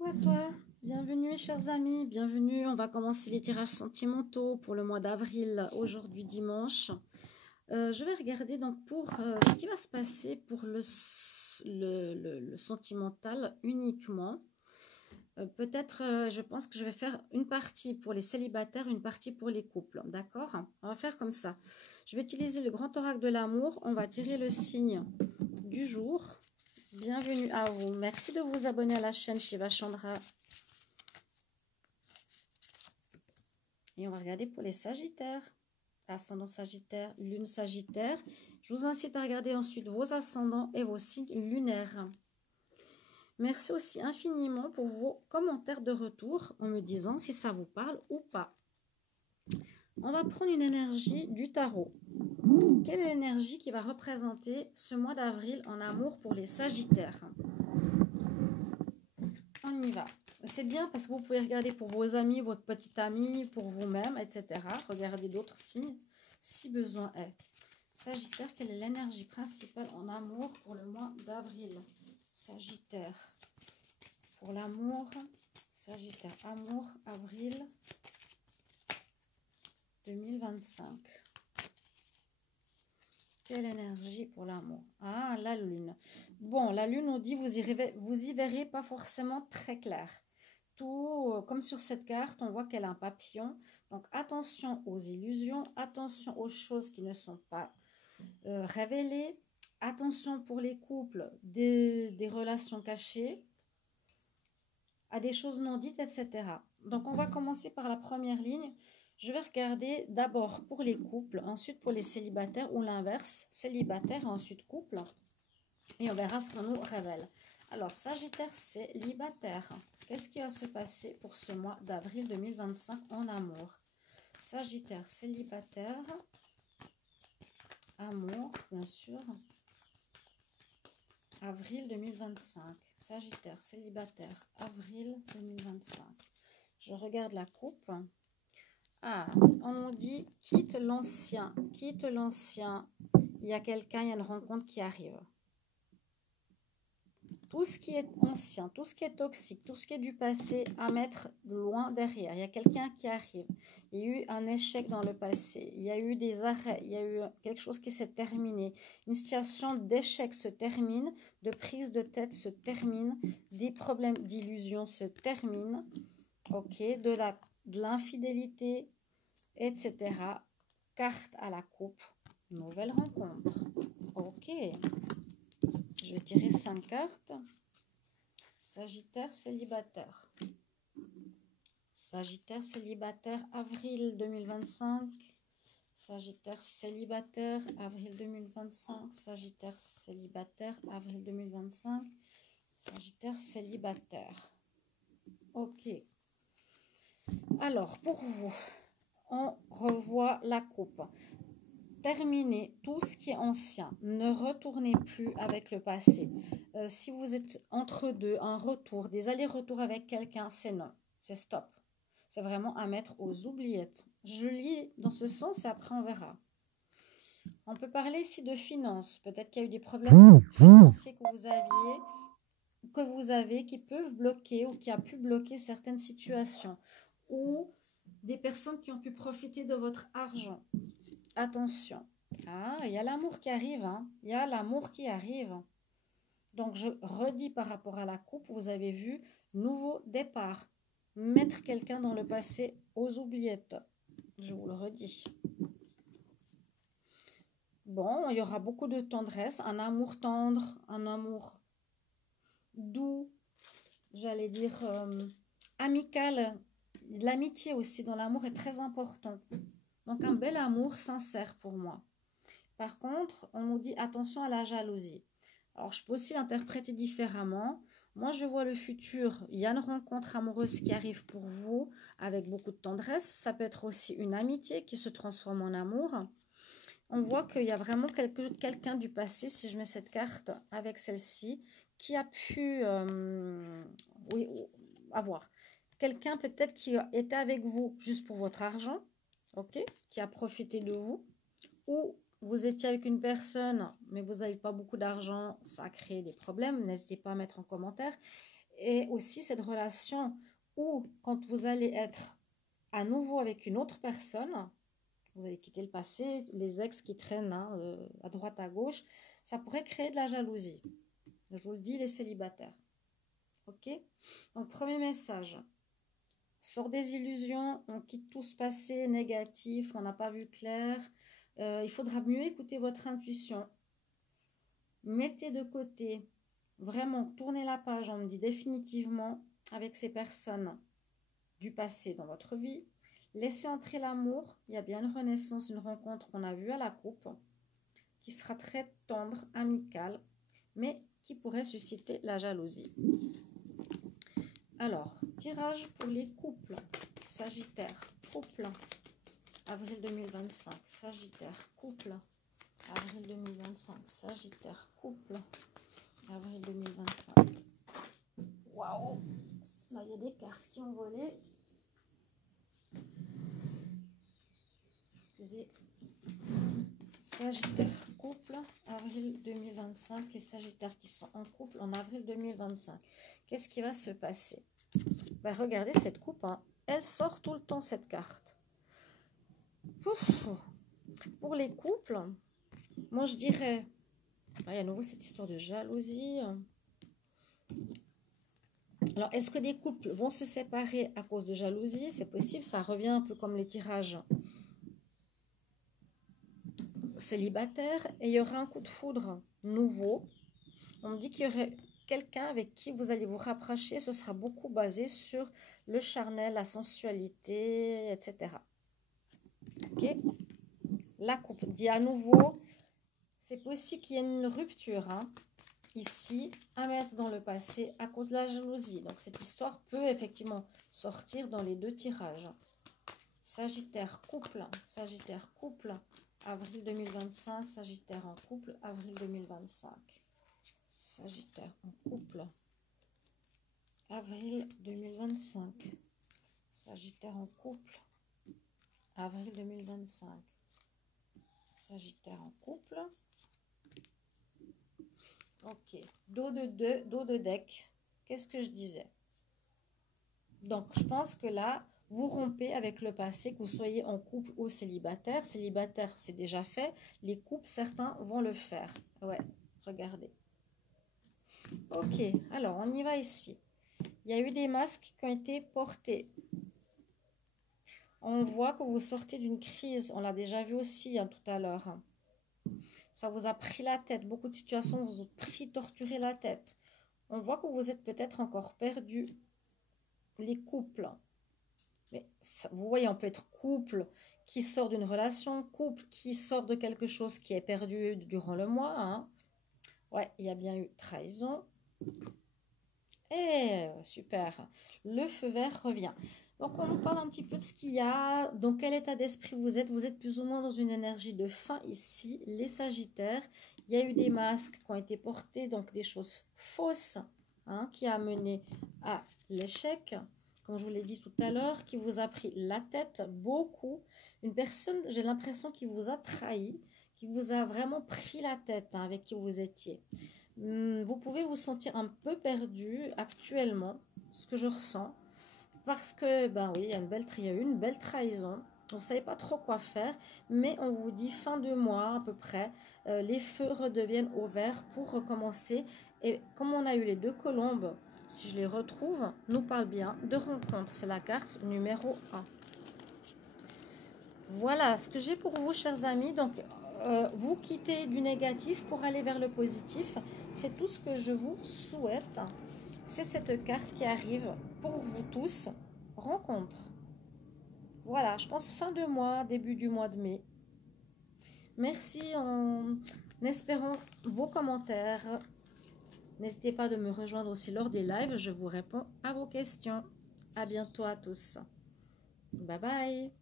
Coucou à toi, bienvenue mes chers amis, bienvenue. On va commencer les tirages sentimentaux pour le mois d'avril, aujourd'hui dimanche. Je vais regarder donc pour ce qui va se passer pour le sentimental uniquement. Peut-être, je pense que je vais faire une partie pour les célibataires, une partie pour les couples, d'accord? On va faire comme ça. Je vais utiliser le grand oracle de l'amour, on va tirer le signe du jour. Bienvenue à vous. Merci de vous abonner à la chaîne Shiva Chandra. Et on va regarder pour les Sagittaires. Ascendant Sagittaire, Lune Sagittaire. Je vous incite à regarder ensuite vos ascendants et vos signes lunaires. Merci aussi infiniment pour vos commentaires de retour en me disant si ça vous parle ou pas. On va prendre une énergie du tarot. Quelle est l'énergie qui va représenter ce mois d'avril en amour pour les Sagittaires? On y va. C'est bien parce que vous pouvez regarder pour vos amis, votre petite amie, pour vous-même, etc. Regardez d'autres signes si besoin est. Sagittaire, quelle est l'énergie principale en amour pour le mois d'avril? Sagittaire, pour l'amour, Sagittaire, amour, avril 2025. Quelle énergie pour l'amour? Ah, la lune. Bon, la lune, on dit, vous y verrez pas forcément très clair. Tout, comme sur cette carte, on voit qu'elle a un papillon. Donc, attention aux illusions, attention aux choses qui ne sont pas révélées. Attention pour les couples, des relations cachées, à des choses non dites, etc. Donc, on va commencer par la première ligne. Je vais regarder d'abord pour les couples, ensuite pour les célibataires ou l'inverse, célibataire, ensuite couple. Et on verra ce qu'on nous révèle. Alors, Sagittaire célibataire, qu'est-ce qui va se passer pour ce mois d'avril 2025 en amour? Sagittaire célibataire, amour, bien sûr. Avril 2025, Sagittaire célibataire, avril 2025. Je regarde la coupe. Ah, on nous dit quitte l'ancien, quitte l'ancien. Il y a quelqu'un, il y a une rencontre qui arrive. Tout ce qui est ancien, tout ce qui est toxique, tout ce qui est du passé à mettre loin derrière. Il y a quelqu'un qui arrive. Il y a eu un échec dans le passé. Il y a eu des arrêts. Il y a eu quelque chose qui s'est terminé. Une situation d'échec se termine, de prise de tête se termine, des problèmes d'illusion se terminent. Ok, de l'infidélité, etc. Carte à la coupe, nouvelle rencontre. Ok. Je vais tirer 5 cartes. Sagittaire célibataire. Sagittaire célibataire, avril 2025. Sagittaire célibataire, avril 2025. Sagittaire célibataire, avril 2025. Sagittaire célibataire. Ok. Alors, pour vous, on revoit la coupe. Terminez tout ce qui est ancien. Ne retournez plus avec le passé. Si vous êtes entre deux, un retour, des allers-retours avec quelqu'un, c'est non. C'est stop. C'est vraiment à mettre aux oubliettes. Je lis dans ce sens et après on verra. On peut parler ici de finances. Peut-être qu'il y a eu des problèmes financiers que vous avez qui peuvent bloquer ou qui a pu bloquer certaines situations. Ou des personnes qui ont pu profiter de votre argent. Attention, ah, il y a l'amour qui arrive, hein. Il y a l'amour qui arrive. Donc, je redis par rapport à la coupe, vous avez vu, nouveau départ. Mettre quelqu'un dans le passé aux oubliettes. Je vous le redis. Bon, il y aura beaucoup de tendresse, un amour tendre, un amour doux, j'allais dire amical. L'amitié aussi dans l'amour est très important. Donc, un bel amour sincère pour moi. Par contre, on nous dit attention à la jalousie. Alors, je peux aussi l'interpréter différemment. Moi, je vois le futur. Il y a une rencontre amoureuse qui arrive pour vous avec beaucoup de tendresse. Ça peut être aussi une amitié qui se transforme en amour. On voit qu'il y a vraiment quelqu'un du passé, si je mets cette carte avec celle-ci, qui a pu avoir. Quelqu'un peut-être qui était avec vous juste pour votre argent, ok, qui a profité de vous, ou vous étiez avec une personne, mais vous n'avez pas beaucoup d'argent, ça a créé des problèmes, n'hésitez pas à mettre en commentaire. Et aussi cette relation où quand vous allez être à nouveau avec une autre personne, vous allez quitter le passé, les ex qui traînent hein, à droite, à gauche, ça pourrait créer de la jalousie. Je vous le dis, les célibataires. Ok? Donc, premier message. Sort des illusions, on quitte tout ce passé négatif, on n'a pas vu clair. Il faudra mieux écouter votre intuition. Mettez de côté, vraiment, tournez la page, on me dit définitivement, avec ces personnes du passé dans votre vie. Laissez entrer l'amour. Il y a bien une renaissance, une rencontre qu'on a vue à la coupe, qui sera très tendre, amicale, mais qui pourrait susciter la jalousie. Alors, tirage pour les couples. Sagittaire, couple, avril 2025. Sagittaire, couple, avril 2025. Sagittaire, couple, avril 2025. Waouh! Là, il y a des cartes qui ont volé. Excusez. Sagittaire, couple, avril 2025. Les Sagittaires qui sont en couple en avril 2025. Qu'est-ce qui va se passer? Ben, regardez cette coupe. Hein. Elle sort tout le temps, cette carte. Ouf. Pour les couples, moi je dirais... il y a à nouveau cette histoire de jalousie. Alors, est-ce que des couples vont se séparer à cause de jalousie? C'est possible, ça revient un peu comme les tirages célibataires. Et il y aura un coup de foudre nouveau. On me dit qu'il y aurait quelqu'un avec qui vous allez vous rapprocher. Ce sera beaucoup basé sur le charnel, la sensualité, etc. Ok? La couple dit à nouveau, c'est possible qu'il y ait une rupture. Hein. Ici, à mettre dans le passé à cause de la jalousie. Donc, cette histoire peut effectivement sortir dans les deux tirages. Sagittaire couple, avril 2025, Sagittaire en couple, avril 2025. Sagittaire en couple, avril 2025. Sagittaire en couple, avril 2025. Sagittaire en couple. Ok, dos de deck. Qu'est-ce que je disais? Donc, je pense que là, vous rompez avec le passé, que vous soyez en couple ou célibataire. Célibataire, c'est déjà fait. Les couples, certains vont le faire. Ouais, regardez. Ok, alors, on y va ici. Il y a eu des masques qui ont été portés. On voit que vous sortez d'une crise. On l'a déjà vu aussi hein, tout à l'heure. Ça vous a pris la tête. Beaucoup de situations vous ont pris, torturé la tête. On voit que vous êtes peut-être encore perdu. Les couples. Mais ça, vous voyez, on peut être couple qui sort d'une relation, couple qui sort de quelque chose qui est perdu durant le mois. Hein. Ouais, il y a bien eu trahison. Et super, le feu vert revient. Donc, on nous parle un petit peu de ce qu'il y a, dans quel état d'esprit vous êtes. Vous êtes plus ou moins dans une énergie de fin ici, les Sagittaires. Il y a eu des masques qui ont été portés, donc des choses fausses, hein, qui a mené à l'échec, comme je vous l'ai dit tout à l'heure, qui vous a pris la tête beaucoup. Une personne, j'ai l'impression, qui vous a trahi, qui vous a vraiment pris la tête hein, avec qui vous étiez. Vous pouvez vous sentir un peu perdu actuellement, ce que je ressens, parce que, ben oui, il y a eu une belle trahison. On ne savait pas trop quoi faire, mais on vous dit fin de mois à peu près, les feux redeviennent au vert pour recommencer. Et comme on a eu les deux colombes, si je les retrouve, nous parle bien de rencontre. C'est la carte numéro 1. Voilà ce que j'ai pour vous, chers amis. Donc, vous quittez du négatif pour aller vers le positif. C'est tout ce que je vous souhaite. C'est cette carte qui arrive pour vous tous. Rencontre. Voilà, je pense fin de mois, début du mois de mai. Merci en espérant vos commentaires. N'hésitez pas de me rejoindre aussi lors des lives. Je vous réponds à vos questions. À bientôt à tous. Bye bye.